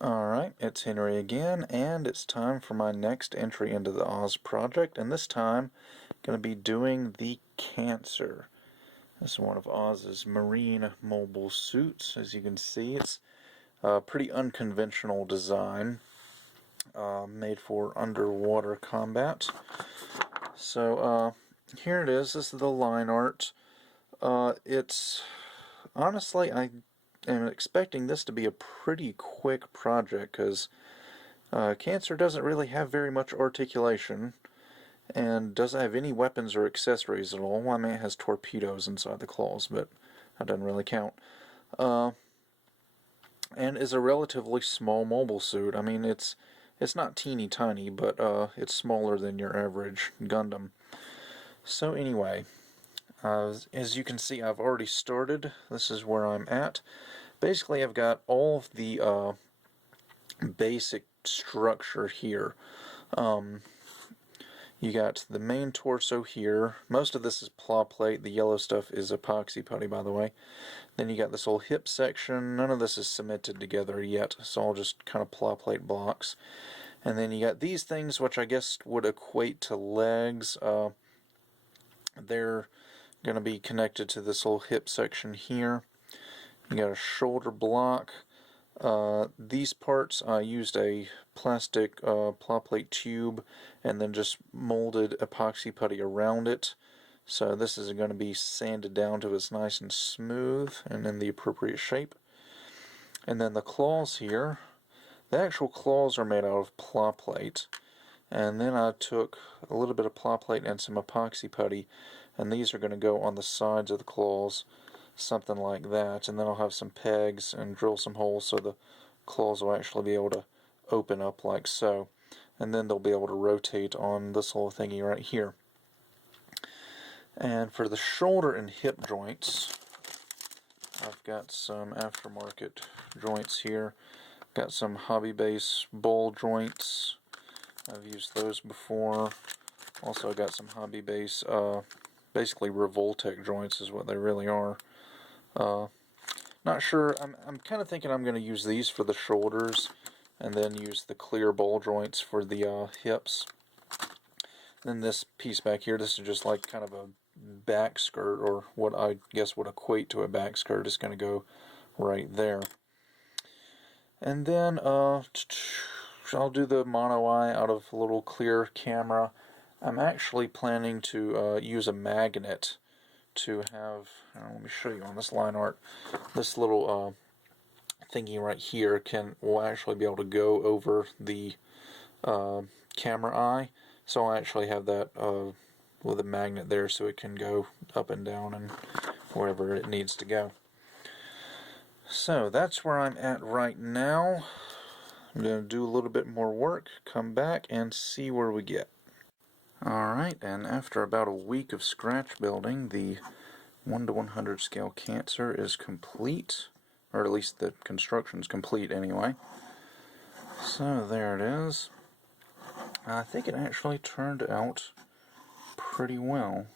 Alright, it's Henry again, and it's time for my next entry into the Oz project, and this time I'm going to be doing the Cancer. This is one of Oz's marine mobile suits. As you can see, it's a pretty unconventional design, made for underwater combat. So, here it is. This is the line art. It's honestly, I am expecting this to be a pretty quick project because Cancer doesn't really have very much articulation and doesn't have any weapons or accessories at all. Well, I mean, it has torpedoes inside the claws, but that doesn't really count. And is a relatively small mobile suit. I mean, it's not teeny tiny, but it's smaller than your average Gundam. So anyway, as you can see, I've already started. This is where I'm at. Basically, I've got all of the basic structure here. You got the main torso here. Most of this is pla plate. The yellow stuff is epoxy putty, by the way. Then you got this whole hip section. None of this is cemented together yet. It's all just kind of pla plate blocks. And then you got these things, which I guess would equate to legs. They're going to be connected to this whole hip section here. You got a shoulder block. These parts, I used a plastic pla plate tube and then just molded epoxy putty around it. So this is going to be sanded down to it's nice and smooth and in the appropriate shape. And then the claws here, the actual claws are made out of pla plate. And then I took a little bit of pla plate and some epoxy putty, and these are going to go on the sides of the claws, something like that. And then I'll have some pegs and drill some holes so the claws will actually be able to open up like so. And then they'll be able to rotate on this whole thingy right here. And for the shoulder and hip joints, I've got some aftermarket joints here. Got some Hobby Base ball joints. I've used those before. Also got some Hobby Base, basically Revoltech joints is what they really are. Not sure, I'm kind of thinking I'm going to use these for the shoulders and then use the clear ball joints for the hips. Then this piece back here, this is just like kind of a back skirt, or what I guess would equate to a back skirt, is going to go right there. And then I'll do the mono eye out of a little clear camera. I'm actually planning to use a magnet to have, let me show you on this line art, this little thingy right here will actually be able to go over the camera eye. So I actually have that with a magnet there so it can go up and down and wherever it needs to go. So that's where I'm at right now. I'm going to do a little bit more work, come back, and see where we get. Alright, and after about a week of scratch building, the 1:100 scale Cancer is complete, or at least the construction's complete anyway. So there it is. I think it actually turned out pretty well.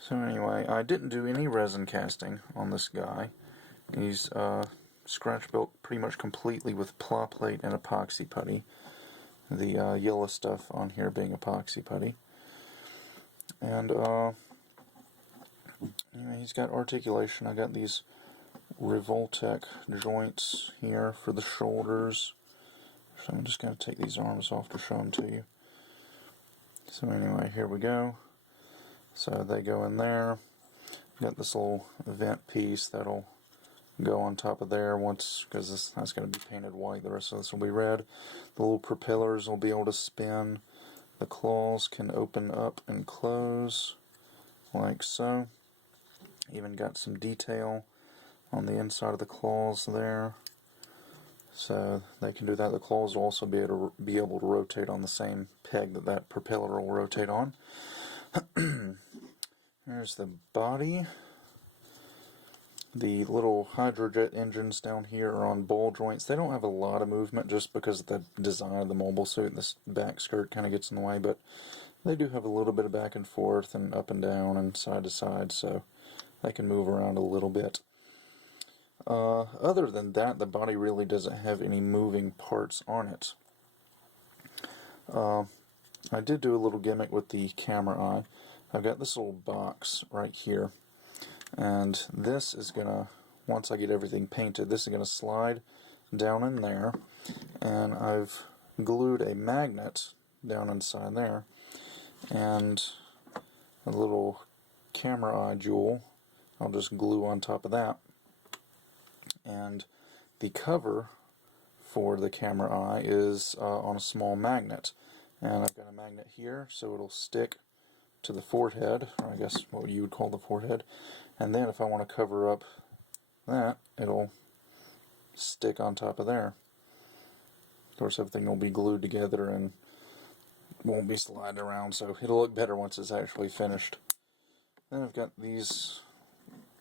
So anyway, I didn't do any resin casting on this guy. He's scratch built pretty much completely with pla plate and epoxy putty. The yellow stuff on here being epoxy putty. And anyway, he's got articulation. I got these Revoltech joints here for the shoulders. So I'm just going to take these arms off to show them to you. So anyway, here we go. So they go in there. Got this little vent piece that'll go on top of there once, because that's going to be painted white. The rest of this will be red. The little propellers will be able to spin. The claws can open up and close like so. Even got some detail on the inside of the claws there. So they can do that. The claws will also be able to rotate on the same peg that propeller will rotate on. There's the body. The little hydrojet engines down here are on ball joints. They don't have a lot of movement just because of the design of the mobile suit. This back skirt kind of gets in the way, but they do have a little bit of back and forth and up and down and side to side, so they can move around a little bit. Other than that, the body really doesn't have any moving parts on it. I did do a little gimmick with the camera eye. I've got this little box right here, and this is gonna, once I get everything painted, this is gonna slide down in there, and I've glued a magnet down inside there, and a little camera eye jewel I'll just glue on top of that, and the cover for the camera eye is on a small magnet, and I've got a magnet here so it'll stick to the forehead, or I guess what you would call the forehead, and then if I want to cover up that, it'll stick on top of there. Of course, everything will be glued together and won't be sliding around, so it'll look better once it's actually finished. Then I've got these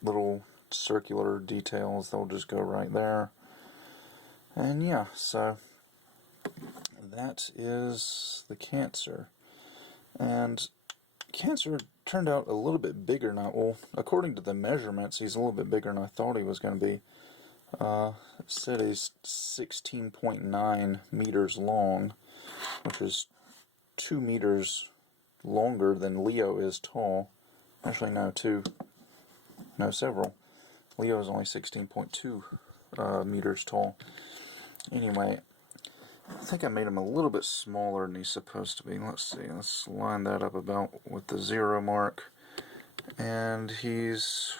little circular details, they'll just go right there. And yeah, so that is the Cancer. And Cancer turned out a little bit bigger now. Well, according to the measurements, he's a little bit bigger than I thought he was going to be. It said he's 16.9 meters long, which is 2 meters longer than Leo is tall. Actually, no, several. Leo is only 16.2 meters tall. Anyway, I think I made him a little bit smaller than he's supposed to be. Let's see, let's line that up about with the 0 mark. And he's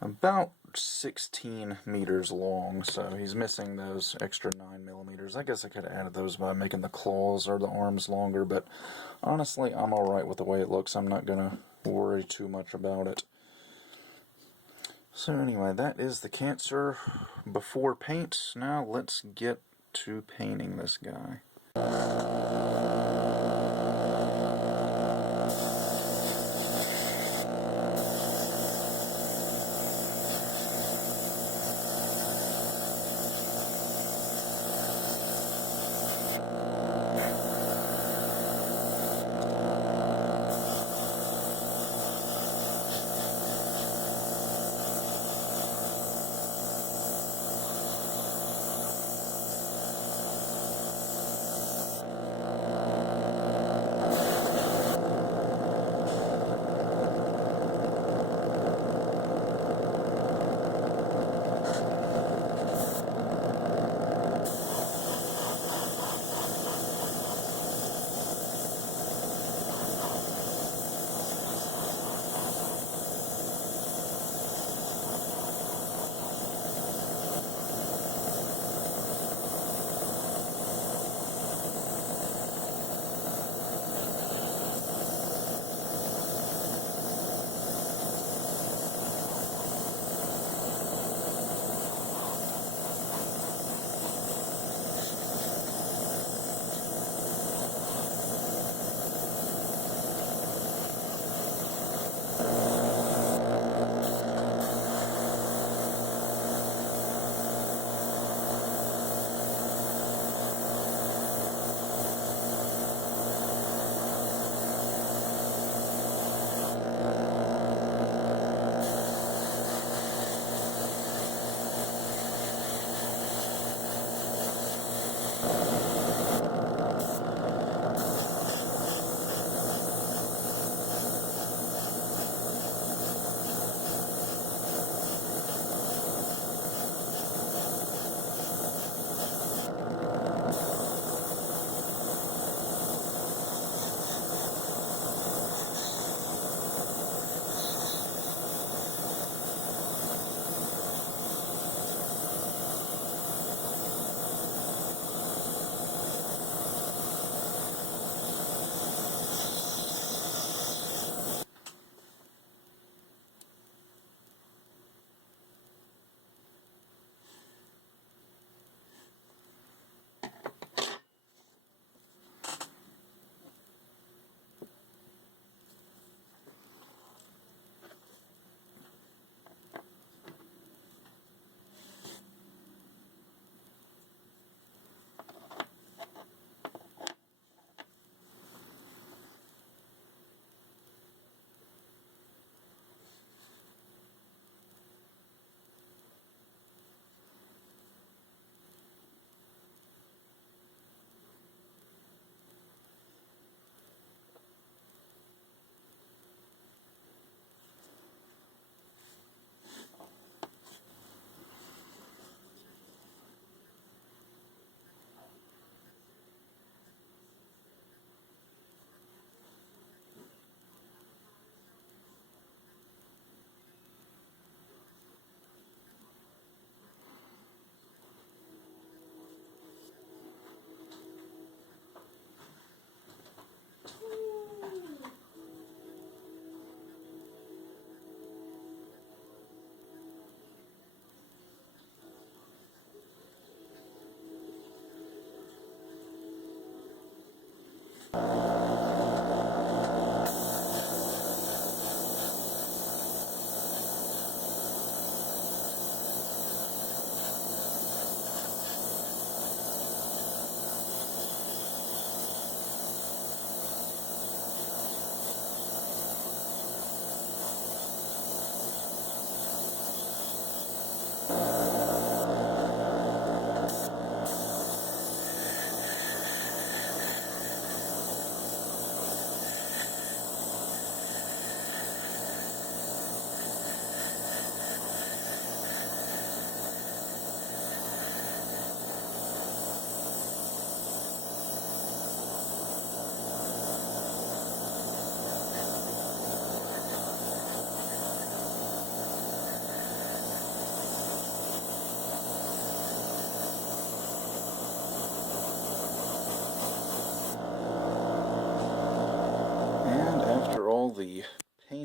about 16 meters long, so he's missing those extra 9 millimeters. I guess I could have added those by making the claws or the arms longer, but honestly, I'm alright with the way it looks. I'm not going to worry too much about it. So anyway, that is the Cancer before paint. Now let's get to painting this guy.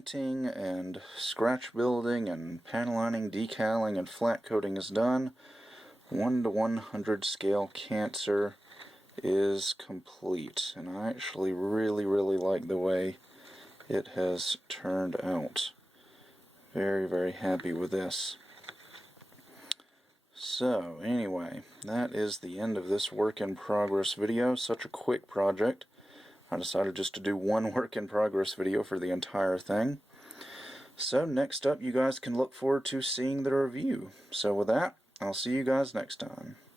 painting and scratch building and panel lining, decaling, and flat coating is done. 1 to 100 scale Cancer is complete, and I actually really like the way it has turned out. Very happy with this. So anyway, that is the end of this work in progress video. Such a quick project. I decided just to do one work in progress video for the entire thing. So next up, you guys can look forward to seeing the review. So with that, I'll see you guys next time.